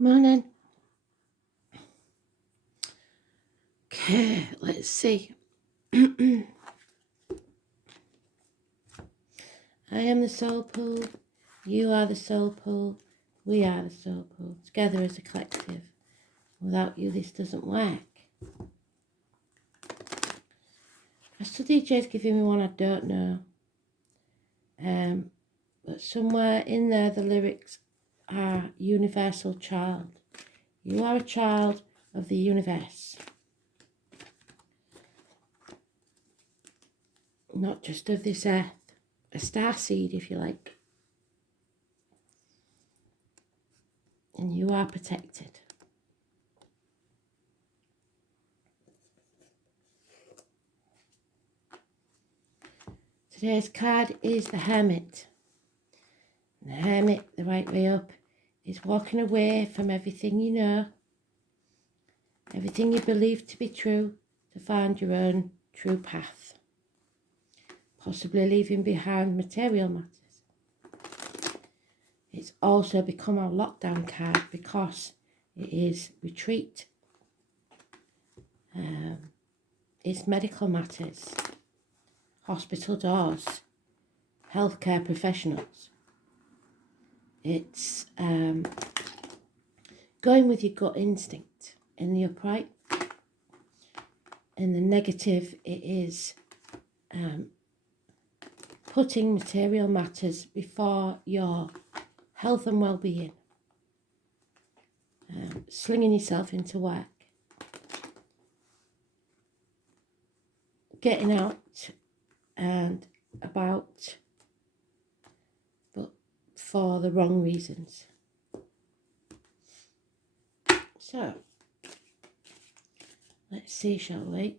Morning. Okay, let's see. I am the soul pool. You are the soul pool. We are the soul pool. Together as a collective. Without you, this doesn't work. Astrology is giving me one I don't know. But somewhere in there, the lyrics are universal child. You are a child of the universe. Not just of this earth. A star seed, if you like. And you are protected. Today's card is the Hermit. The Hermit, the right way up, is walking away from everything you know, everything you believe to be true, to find your own true path. Possibly leaving behind material matters. It's also become our lockdown card because it is retreat. It's medical matters, hospital doors, healthcare professionals. It's going with your gut instinct. In the upright. In the negative, it is putting material matters before your health and well-being. Slinging yourself into work. Getting out and about, but for the wrong reasons. So, let's see, shall we?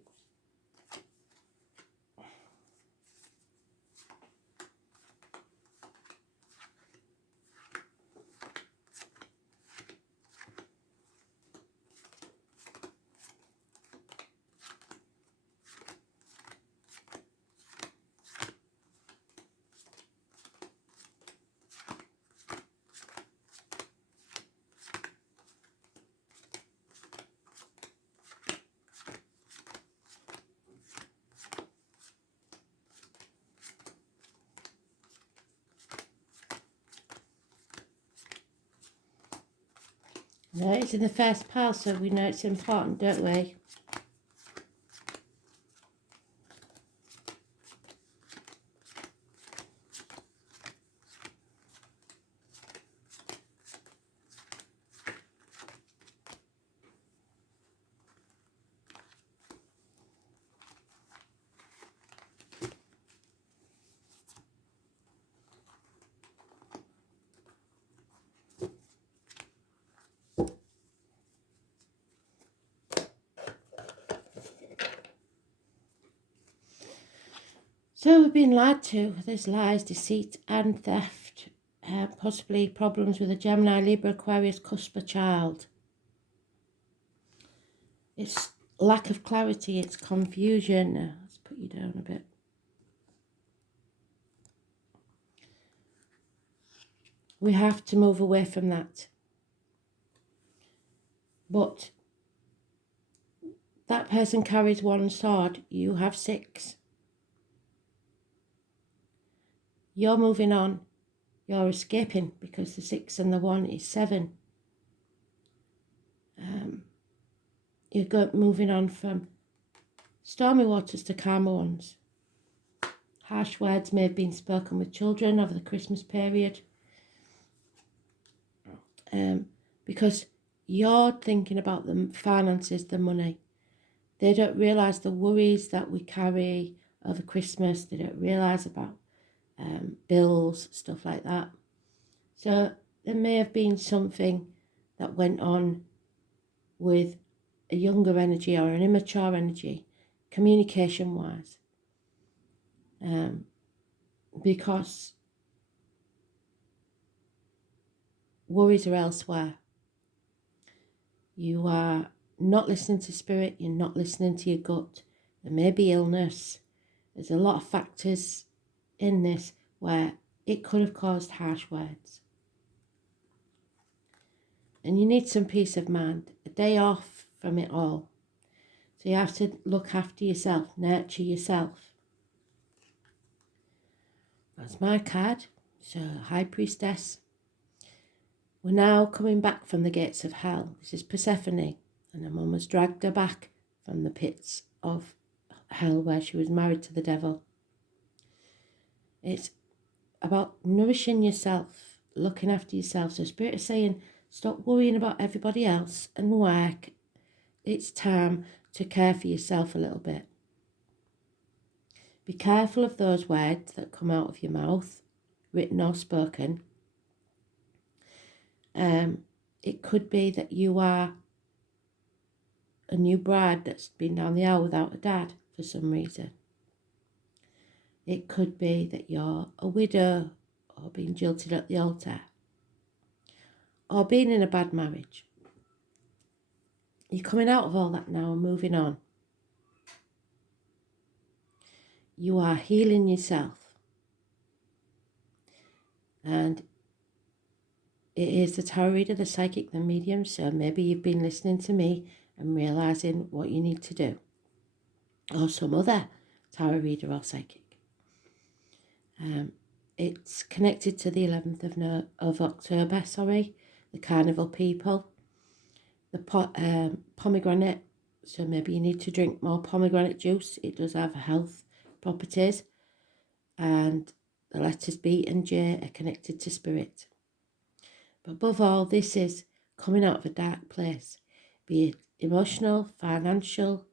No, it's in the first pile, so we know it's important, don't we? So we've been lied to. There's lies, deceit and theft. Possibly problems with a Gemini, Libra, Aquarius, Cusper child. It's lack of clarity, it's confusion. Now, let's put you down a bit. We have to move away from that. But that person carries one sword, you have 6. You're moving on. You're escaping because the 6 and the 1 is 7. You're moving on from stormy waters to calmer ones. Harsh words may have been spoken with children over the Christmas period. Because you're thinking about the finances, the money. They don't realise the worries that we carry over Christmas. They don't realise about bills, stuff like that. So there may have been something that went on with a younger energy or an immature energy, communication-wise. Because worries are elsewhere. You are not listening to spirit, you're not listening to your gut. There may be illness. There's a lot of factors in this where it could have caused harsh words. And you need some peace of mind, a day off from it all. So you have to look after yourself, nurture yourself. That's my card. So, High Priestess. We're now coming back from the gates of hell. This is Persephone, and her mum has dragged her back from the pits of hell where she was married to the devil. It's about nourishing yourself, looking after yourself. So Spirit is saying, stop worrying about everybody else and work. It's time to care for yourself a little bit. Be careful of those words that come out of your mouth, written or spoken. It could be that you are a new bride that's been down the aisle without a dad for some reason. It could be that you're a widow or being jilted at the altar or being in a bad marriage. You're coming out of all that now and moving on. You are healing yourself. And it is the tarot reader, the psychic, the medium. So maybe you've been listening to me and realising what you need to do. Or some other tarot reader or psychic. It's connected to the 11th of October, the carnival people. The pomegranate, so maybe you need to drink more pomegranate juice. It does have health properties. And the letters B and J are connected to spirit. But above all, this is coming out of a dark place, be it emotional, financial,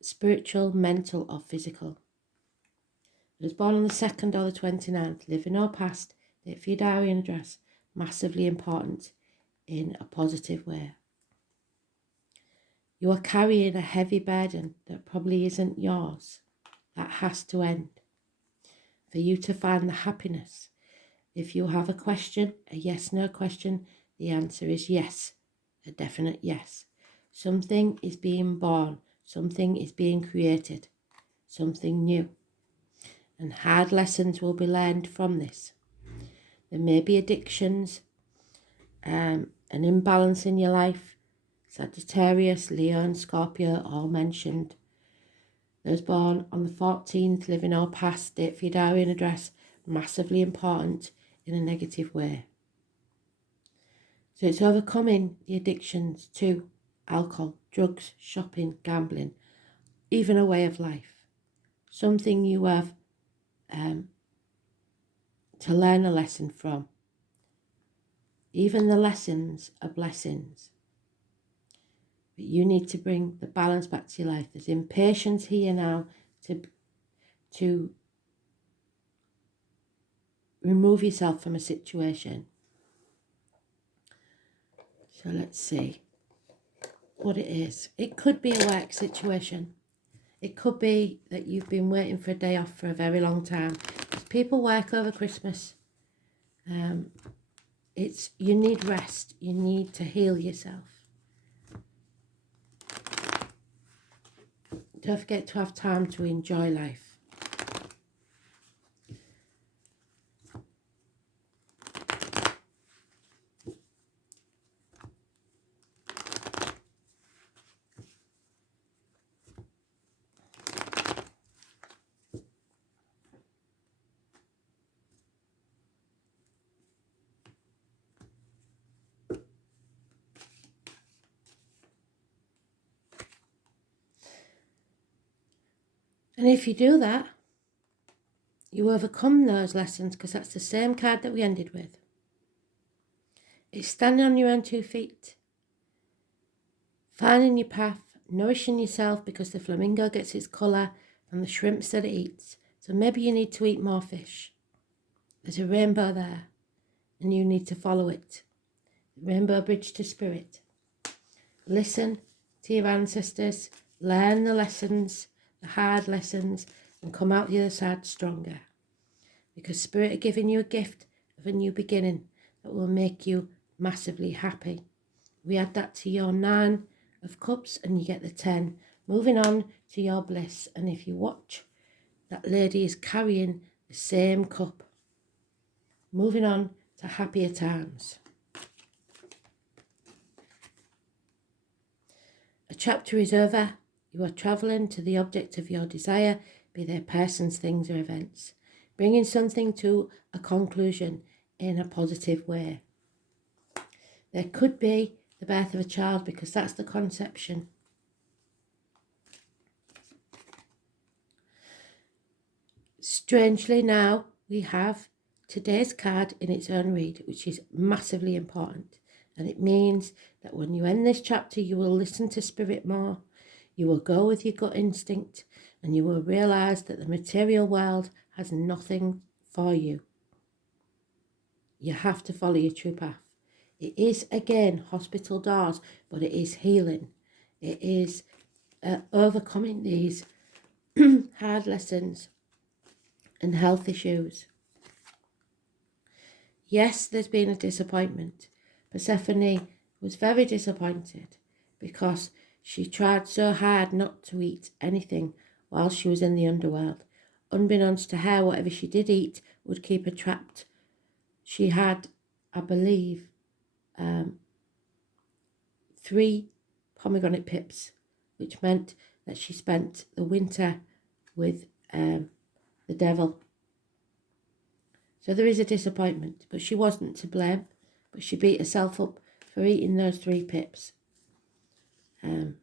spiritual, mental or physical. I was born on the 2nd or the 29th, living or past, date for your diary and address, massively important in a positive way. You are carrying a heavy burden that probably isn't yours. That has to end. For you to find the happiness. If you have a question, a yes/no question, the answer is yes, a definite yes. Something is being born, something is being created, something new. And hard lessons will be learned from this. There may be addictions, an imbalance in your life. Sagittarius, Leo and Scorpio all mentioned. Those born on the 14th, living or past, date for your diary and address, massively important in a negative way. So it's overcoming the addictions to alcohol, drugs, shopping, gambling, even a way of life. Something you have to learn a lesson from. Even the lessons are blessings. But you need to bring the balance back to your life. There's impatience here now to remove yourself from a situation. So let's see what it is. It could be a work situation. It could be that you've been waiting for a day off for a very long time. People work over Christmas. You need rest. You need to heal yourself. Don't forget to have time to enjoy life. And if you do that, you overcome those lessons, because that's the same card that we ended with. It's standing on your own 2 feet, finding your path, nourishing yourself, because the flamingo gets its colour from the shrimps that it eats. So maybe you need to eat more fish. There's a rainbow there, and you need to follow it. Rainbow bridge to spirit. Listen to your ancestors, learn the lessons, the hard lessons, and come out the other side stronger. Because Spirit are giving you a gift of a new beginning that will make you massively happy. We add that to your 9 of cups and you get the 10. Moving on to your bliss. And if you watch, that lady is carrying the same cup. Moving on to happier times. A chapter is over. You are travelling to the object of your desire, be they persons, things, or events, bringing something to a conclusion in a positive way. There could be the birth of a child, because that's the conception. Strangely, now we have today's card in its own read, which is massively important. And it means that when you end this chapter, you will listen to spirit more. You will go with your gut instinct, and you will realise that the material world has nothing for you. You have to follow your true path. It is, again, hospital doors, but it is healing. It is overcoming these hard lessons and health issues. Yes, there's been a disappointment. Persephone was very disappointed because she tried so hard not to eat anything while she was in the underworld. Unbeknownst to her, whatever she did eat would keep her trapped. She had, I believe, 3 pomegranate pips, which meant that she spent the winter with the devil. So there is a disappointment, but she wasn't to blame. But she beat herself up for eating those 3 pips. You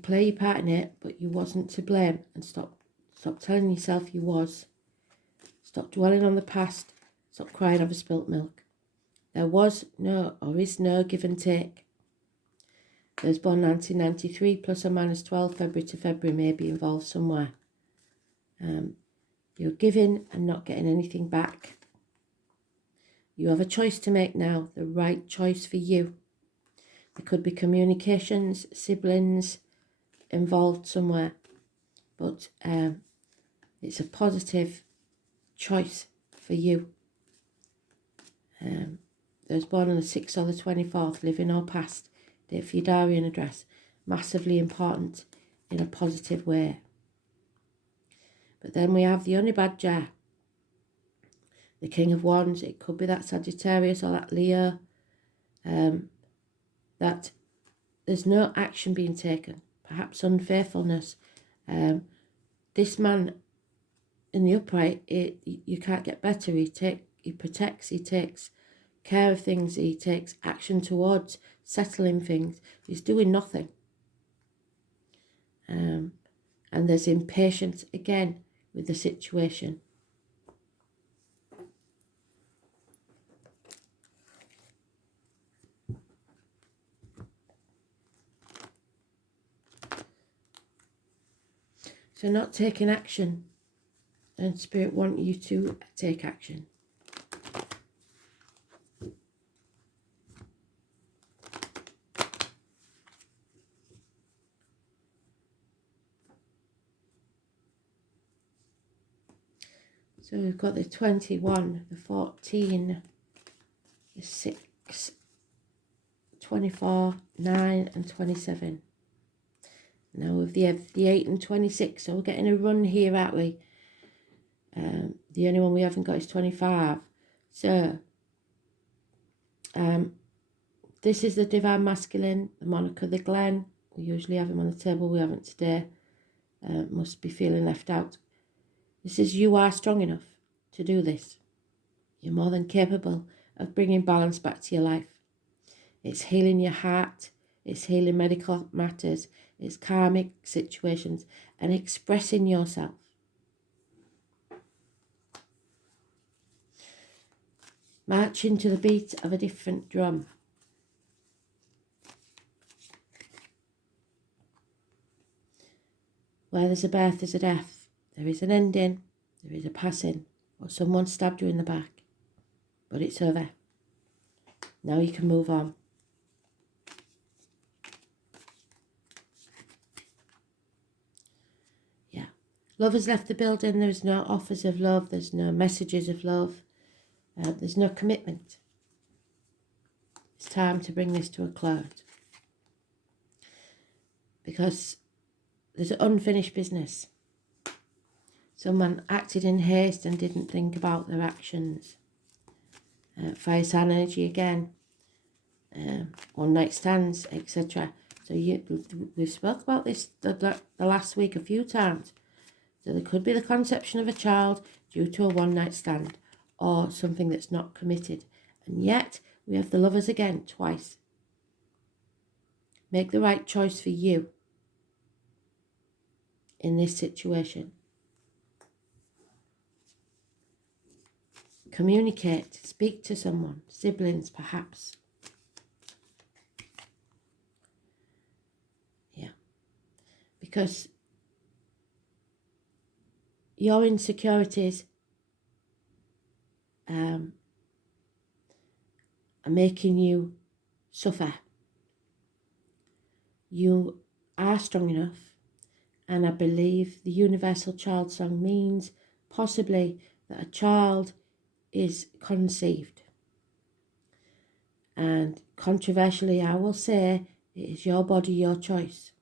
play your part in it, but you wasn't to blame. And stop telling yourself you was. Stop dwelling on the past. Stop crying over spilt milk. There was no, or is no, give and take. There was born 1993, plus or minus 12, February to February may be involved somewhere. You're giving and not getting anything back. You have a choice to make now, the right choice for you. There could be communications, siblings involved somewhere, but it's a positive choice for you. Those born on the 6th or the 24th, living or past, date for your diary and address, massively important in a positive way. But then we have the only bad jar, the King of Wands. It could be that Sagittarius or that Leo, that there's no action being taken, perhaps unfaithfulness. This man in the upright, you can't get better. He protects, he takes care of things, he takes action towards settling things. He's doing nothing. And there's impatience again with the situation. So not taking action, and Spirit want you to take action. So we've got the 21, the 14, the 6, 24, 9 and 27. Now with the 8 and 26, so we're getting a run here, aren't we? The only one we haven't got is 25. So this is the Divine Masculine, the Monarch of the Glen. We usually have him on the table, we haven't today. Must be feeling left out. This is, you are strong enough to do this. You're more than capable of bringing balance back to your life. It's healing your heart, it's healing medical matters, it's karmic situations, and expressing yourself. Marching to the beat of a different drum. Where there's a birth, there's a death. There is an ending, there is a passing, or someone stabbed you in the back. But it's over. Now you can move on. Yeah. Love has left the building. There's no offers of love. There's no messages of love. There's no commitment. It's time to bring this to a close. Because there's unfinished business. Someone acted in haste and didn't think about their actions. Fire sign energy again. one night stands, etc. So we've spoke about this the last week a few times. So there could be the conception of a child due to a one night stand or something that's not committed. And yet we have the Lovers again twice. Make the right choice for you in this situation. Communicate, speak to someone, siblings perhaps. Yeah. Because your insecurities are making you suffer. You are strong enough, and I believe the universal child song means possibly that a child is conceived. And controversially, I will say it is your body, your choice.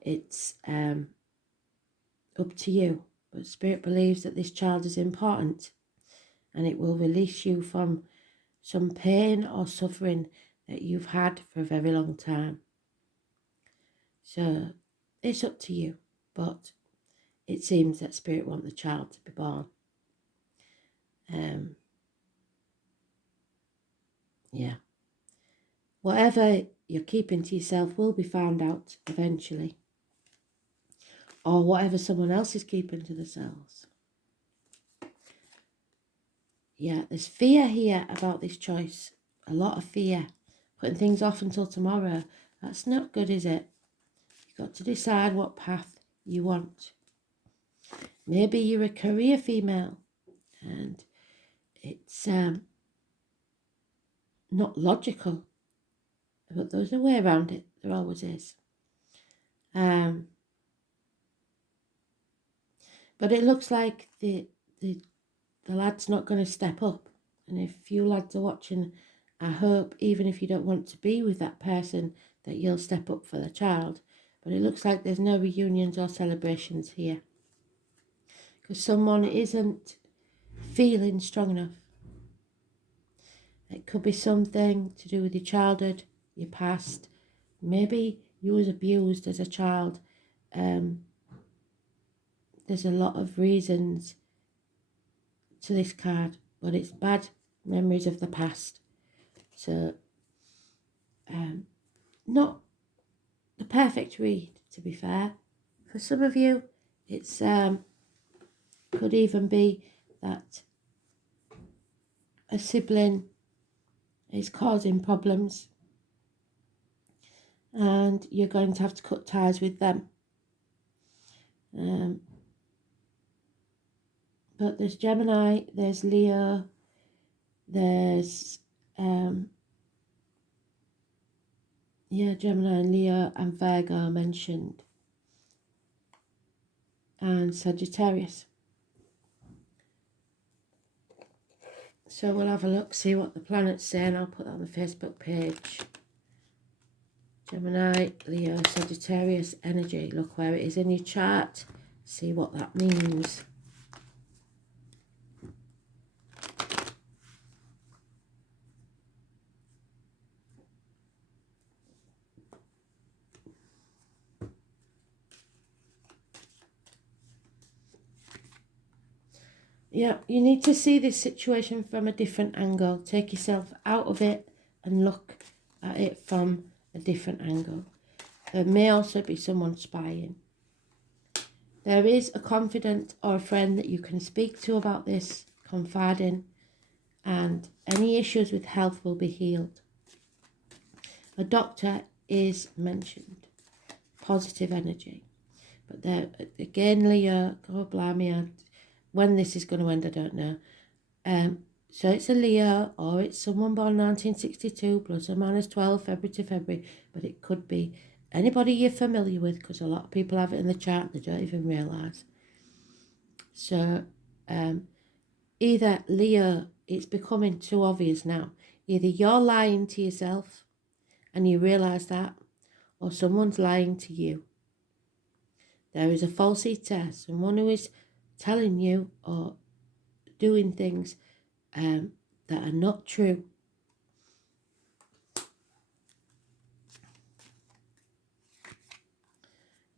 It's up to you. But Spirit believes that this child is important, and it will release you from some pain or suffering that you've had for a very long time. So it's up to you, but it seems that Spirit wants the child to be born. Yeah. Whatever you're keeping to yourself will be found out eventually. Or whatever someone else is keeping to themselves. Yeah, there's fear here about this choice. A lot of fear. Putting things off until tomorrow. That's not good, is it? You've got to decide what path you want. Maybe you're a career female and it's not logical. But there's a way around it. There always is. But it looks like the lad's not going to step up. And if you lads are watching, I hope, even if you don't want to be with that person, that you'll step up for the child. But it looks like there's no reunions or celebrations here. Because someone isn't feeling strong enough. It could be something to do with your childhood, your past. Maybe you was abused as a child. There's a lot of reasons to this card, but it's bad memories of the past. So, not the perfect read, to be fair. For some of you, it's could even be that a sibling is causing problems and you're going to have to cut ties with them. But there's Gemini, there's Leo, there's Gemini and Leo and Virgo mentioned, and Sagittarius. So we'll have a look, see what the planets say, and I'll put that on the Facebook page. Gemini, Leo, Sagittarius energy. Look where it is in your chart. See what that means. Yeah, you need to see this situation from a different angle. Take yourself out of it and look at it from a different angle. There may also be someone spying. There is a confidant or a friend that you can speak to about this, confide in, and any issues with health will be healed. A doctor is mentioned. Positive energy. But there, again, Leo, God blimey, when this is going to end, I don't know. So it's a Leo, or it's someone born 1962, plus or minus 12, February to February. But it could be anybody you're familiar with, because a lot of people have it in the chart, they don't even realise. So either Leo, it's becoming too obvious now. Either you're lying to yourself and you realise that, or someone's lying to you. There is a false eater, someone who is telling you or doing things that are not true.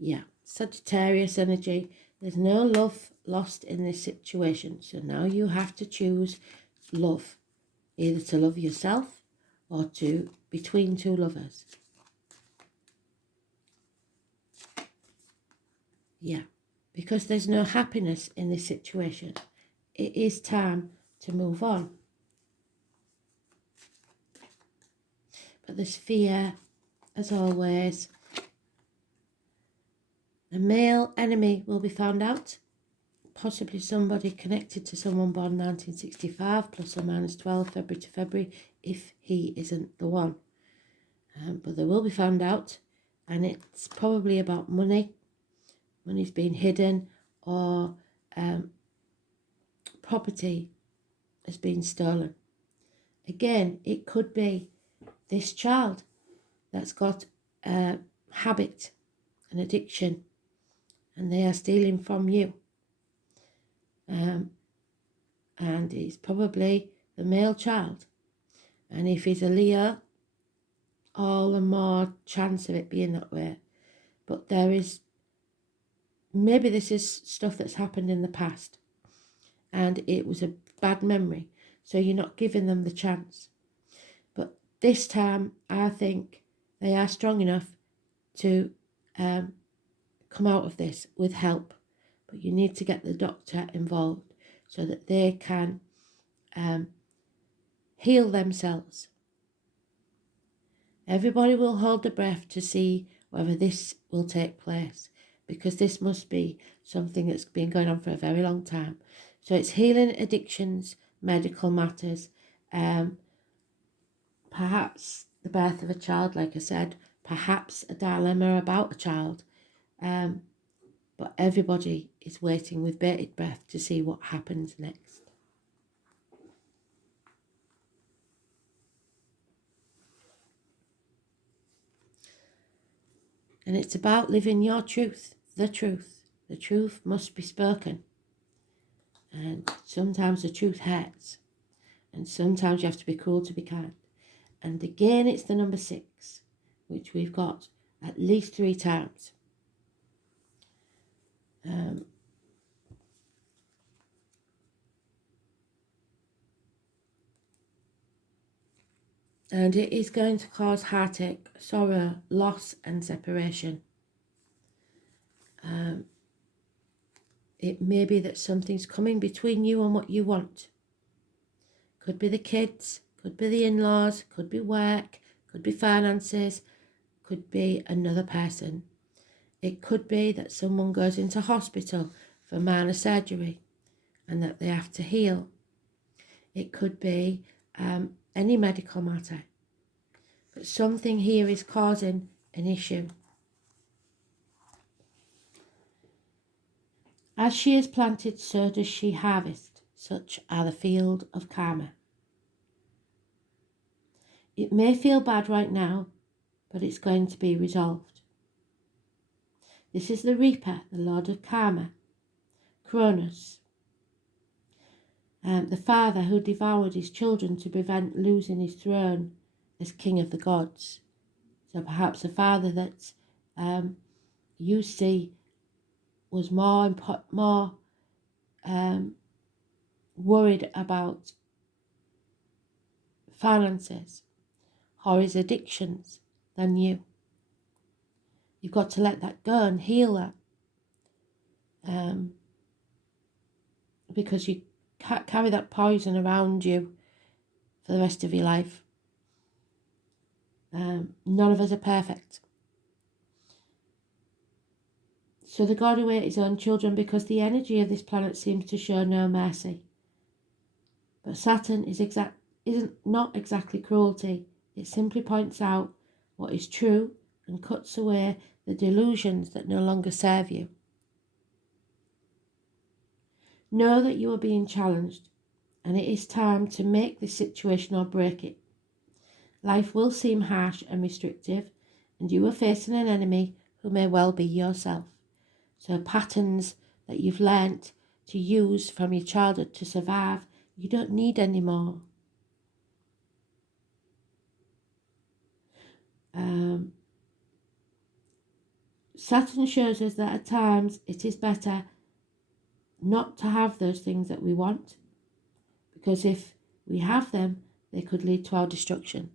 Yeah, Sagittarius energy. There's no love lost in this situation. So now you have to choose love. Either to love yourself or to between two lovers. Yeah, because there's no happiness in this situation. It is time to move on. But there's fear, as always. A male enemy will be found out. Possibly somebody connected to someone born 1965, plus or minus 12, February to February, if he isn't the one. But they will be found out, and it's probably about money. Money's been hidden, or property has been stolen. Again, it could be this child that's got a habit, an addiction, and they are stealing from you. And it's probably the male child. And if he's a Leo, all the more chance of it being that way. But there is, maybe this is stuff that's happened in the past and it was a bad memory, so you're not giving them the chance. But this time I think they are strong enough to come out of this with help, but you need to get the doctor involved so that they can heal themselves. Everybody will hold their breath to see whether this will take place, because this must be something that's been going on for a very long time. So it's healing addictions, medical matters, perhaps the birth of a child, like I said, perhaps a dilemma about a child. But everybody is waiting with bated breath to see what happens next. And it's about living your truth, the truth. The truth must be spoken. And sometimes the truth hurts. And sometimes you have to be cruel to be kind. And again, it's the number 6, which we've got at least 3 times. And it is going to cause heartache, sorrow, loss and separation. It may be that something's coming between you and what you want. Could be the kids, could be the in-laws, could be work, could be finances, could be another person. It could be that someone goes into hospital for minor surgery and that they have to heal. It could be any medical matter. But something here is causing an issue. As she is planted, so does she harvest. Such are the field of karma. It may feel bad right now, but it's going to be resolved. This is the Reaper, the Lord of Karma, Cronus, the father who devoured his children to prevent losing his throne as king of the gods. So perhaps a father that you see was more worried about finances or his addictions than you. You've got to let that go and heal that. Because you can't carry that poison around you for the rest of your life. None of us are perfect. So the God who ate his own children, because the energy of this planet seems to show no mercy. But Saturn isn't not exactly cruelty. It simply points out what is true and cuts away the delusions that no longer serve you. Know that you are being challenged, and it is time to make this situation or break it. Life will seem harsh and restrictive, and you are facing an enemy who may well be yourself. So patterns that you've learnt to use from your childhood to survive, you don't need anymore. Saturn shows us that at times it is better not to have those things that we want, because if we have them, they could lead to our destruction.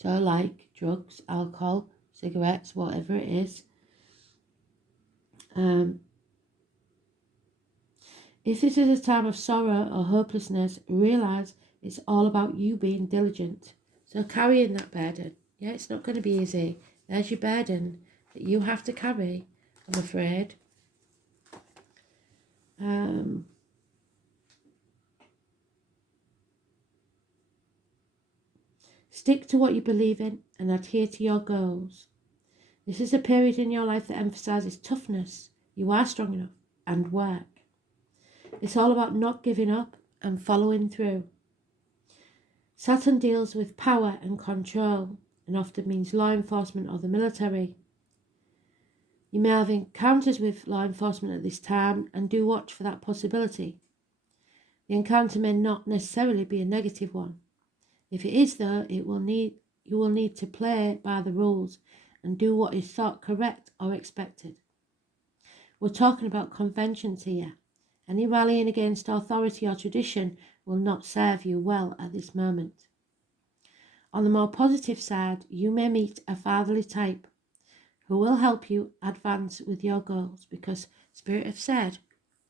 So like drugs, alcohol, cigarettes, whatever it is. If this is a time of sorrow or hopelessness, realise it's all about you being diligent. So carrying that burden. Yeah, it's not going to be easy. There's your burden that you have to carry, I'm afraid. Stick to what you believe in and adhere to your goals. This is a period in your life that emphasises toughness. You are strong enough, and work. It's all about not giving up and following through. Saturn deals with power and control and often means law enforcement or the military. You may have encounters with law enforcement at this time and do watch for that possibility. The encounter may not necessarily be a negative one. If it is, though, you will need to play by the rules and do what is thought correct or expected. We're talking about conventions here. Any rallying against authority or tradition will not serve you well at this moment. On the more positive side, you may meet a fatherly type who will help you advance with your goals, because Spirit have said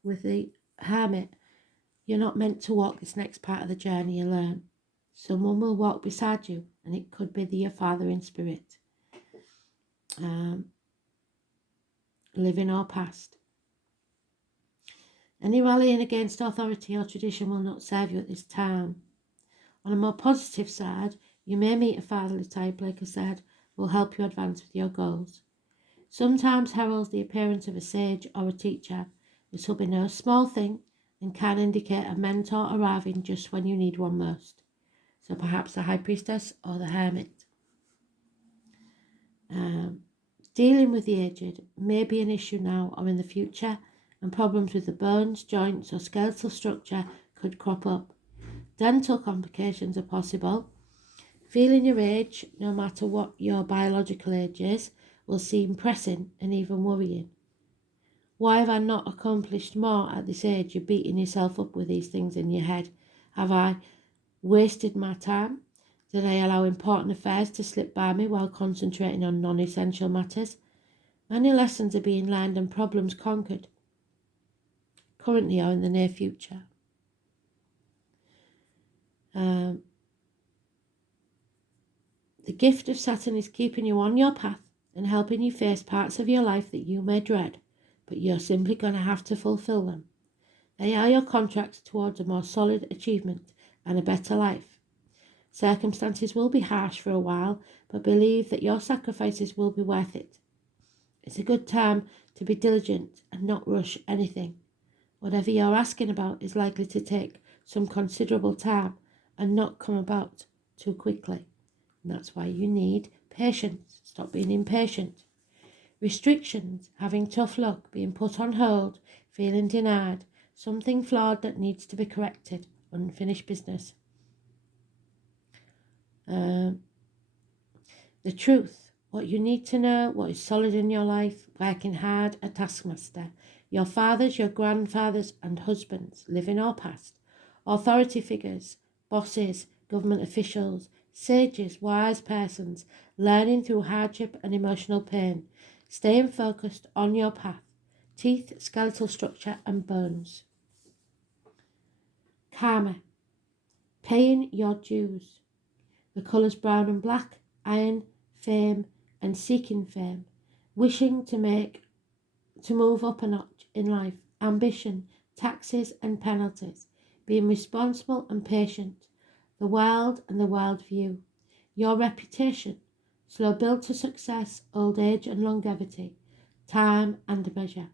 with the Hermit, you're not meant to walk this next part of the journey alone. Someone will walk beside you, and it could be your father in spirit, living or past. Any rallying against authority or tradition will not serve you at this time. On a more positive side, you may meet a fatherly type, like I said, who will help you advance with your goals. Sometimes heralds the appearance of a sage or a teacher. This will be no small thing and can indicate a mentor arriving just when you need one most. So perhaps the High Priestess or the Hermit. Dealing with the aged may be an issue now or in the future, and problems with the bones, joints or skeletal structure could crop up. Dental complications are possible. Feeling your age, no matter what your biological age is, will seem pressing and even worrying. Why have I not accomplished more at this age? You're beating yourself up with these things in your head. Have I wasted my time? Did I allow important affairs to slip by me while concentrating on non-essential matters? Many lessons are being learned and problems conquered, currently or in the near future. The gift of Saturn is keeping you on your path and helping you face parts of your life that you may dread, but you're simply going to have to fulfill them. They are your contracts towards a more solid achievement and a better life. Circumstances will be harsh for a while, but believe that your sacrifices will be worth it. It's a good time to be diligent and not rush anything. Whatever you're asking about is likely to take some considerable time and not come about too quickly. And that's why you need patience. Stop being impatient. Restrictions, having tough luck, being put on hold, feeling denied, something flawed that needs to be corrected, unfinished business. The truth, what you need to know, what is solid in your life, working hard, a taskmaster, your fathers, your grandfathers and husbands, living or past, authority figures, bosses, government officials, sages, wise persons, learning through hardship and emotional pain, staying focused on your path, teeth, skeletal structure and bones. Karma, paying your dues. The colours brown and black, iron, fame and seeking fame, wishing to move up a notch in life, ambition, taxes and penalties, being responsible and patient, the world and the world view, your reputation, slow build to success, old age and longevity, time and measure.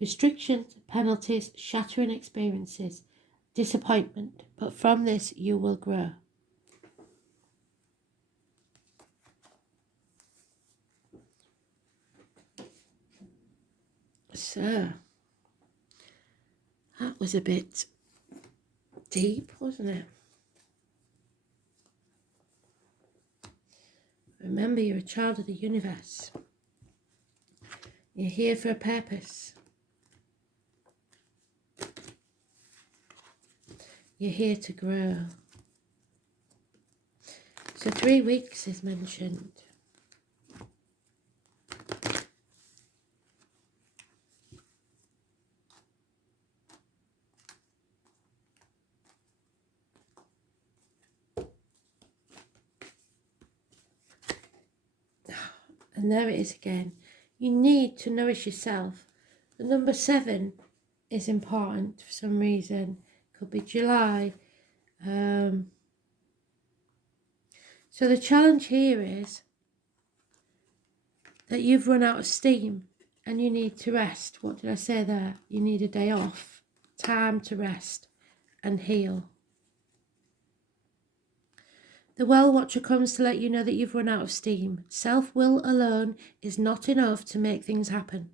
Restrictions, penalties, shattering experiences, disappointment, but from this you will grow. So, that was a bit deep, wasn't it? Remember, you're a child of the universe. You're here for a purpose. You're here to grow. So 3 weeks is mentioned. And there it is again. You need to nourish yourself. The number 7 is important for some reason. Could be July. So the challenge here is that you've run out of steam and you need to rest. What did I say there? You need a day off, time to rest and heal. The well watcher comes to let you know that you've run out of steam. Self-will alone is not enough to make things happen.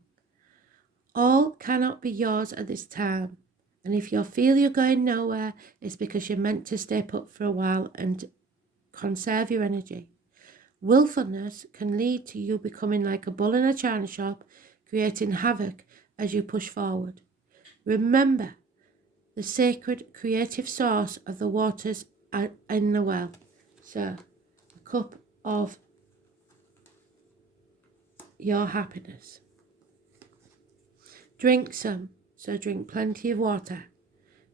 All cannot be yours at this time. And if you feel you're going nowhere, it's because you're meant to stay put for a while and conserve your energy. Willfulness can lead to you becoming like a bull in a china shop, creating havoc as you push forward. Remember the sacred creative source of the waters in the well. So, a cup of your happiness. Drink some, so drink plenty of water.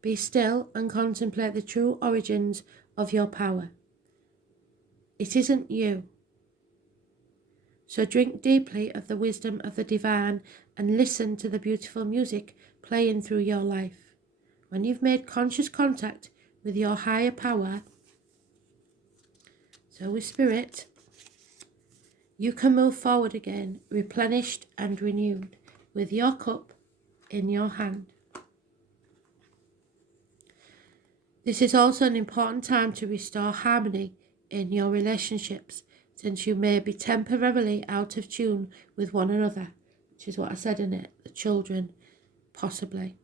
Be still and contemplate the true origins of your power. It isn't you. So drink deeply of the wisdom of the divine and listen to the beautiful music playing through your life. When you've made conscious contact with your higher power, so with spirit, you can move forward again, replenished and renewed, with your cup in your hand. This is also an important time to restore harmony in your relationships, since you may be temporarily out of tune with one another, which is what I said in it, the children, possibly.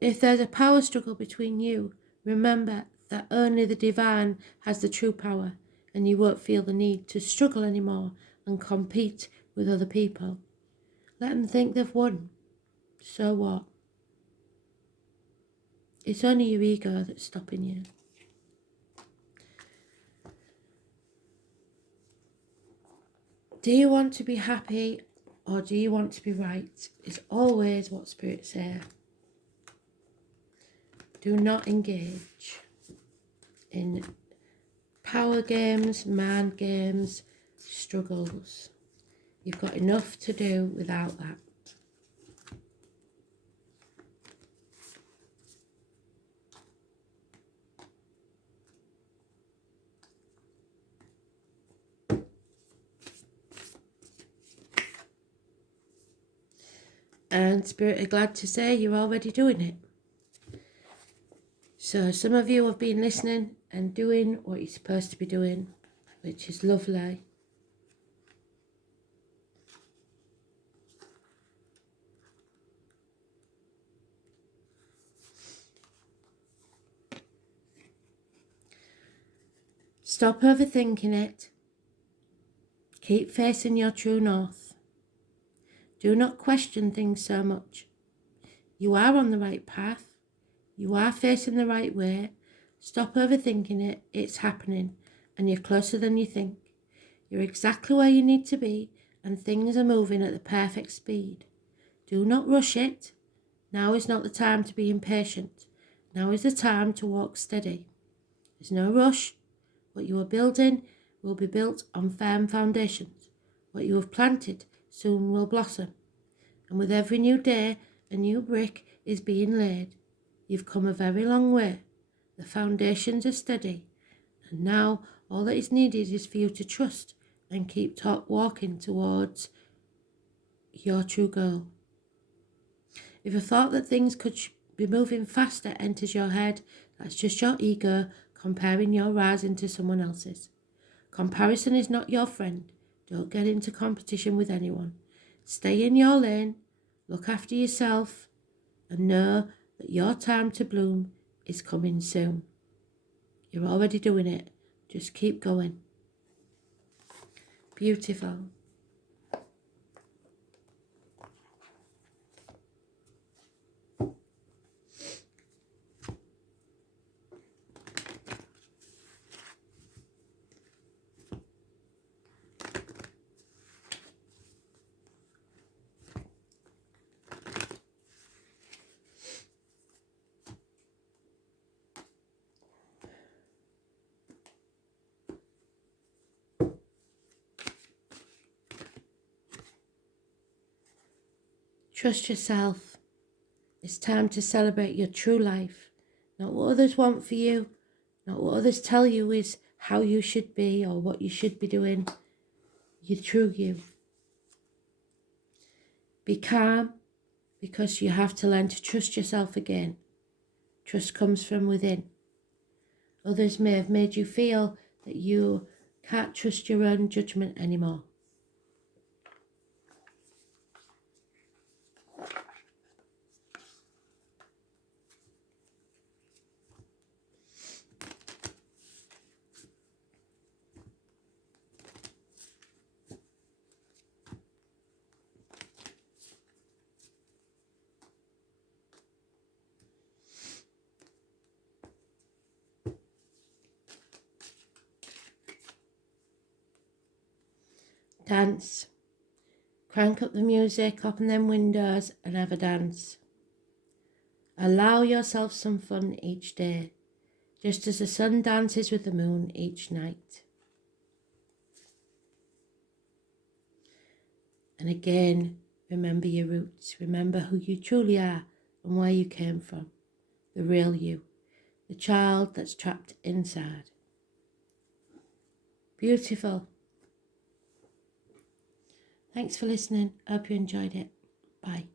If there's a power struggle between you, remember that only the divine has the true power, and you won't feel the need to struggle anymore and compete with other people. Let them think they've won. So what? It's only your ego that's stopping you. Do you want to be happy or do you want to be right? Is always what Spirit says. Do not engage in power games, mind games, struggles. You've got enough to do without that. And Spirit are glad to say you're already doing it. So some of you have been listening and doing what you're supposed to be doing, which is lovely. Stop overthinking it. Keep facing your true north. Do not question things so much. You are on the right path. You are facing the right way. Stop overthinking it. It's happening and you're closer than you think. You're exactly where you need to be and things are moving at the perfect speed. Do not rush it. Now is not the time to be impatient. Now is the time to walk steady. There's no rush. What you are building will be built on firm foundations. What you have planted soon will blossom. And with every new day, a new brick is being laid. You've come a very long way. The foundations are steady. And now all that is needed is for you to trust and keep walking towards your true goal. If a thought that things could be moving faster enters your head, that's just your ego comparing your rising to someone else's. Comparison is not your friend. Don't get into competition with anyone. Stay in your lane, look after yourself, and know that your time to bloom is coming soon. You're already doing it. Just keep going. Beautiful. Trust yourself. It's time to celebrate your true life, not what others want for you, not what others tell you is how you should be or what you should be doing. Your true you. Be calm, because you have to learn to trust yourself again. Trust comes from within. Others may have made you feel that you can't trust your own judgment anymore. Dance. Crank up the music, open them windows and have a dance. Allow yourself some fun each day, just as the sun dances with the moon each night. And again, remember your roots. Remember who you truly are and where you came from. The real you. The child that's trapped inside. Beautiful. Thanks for listening. Hope you enjoyed it. Bye.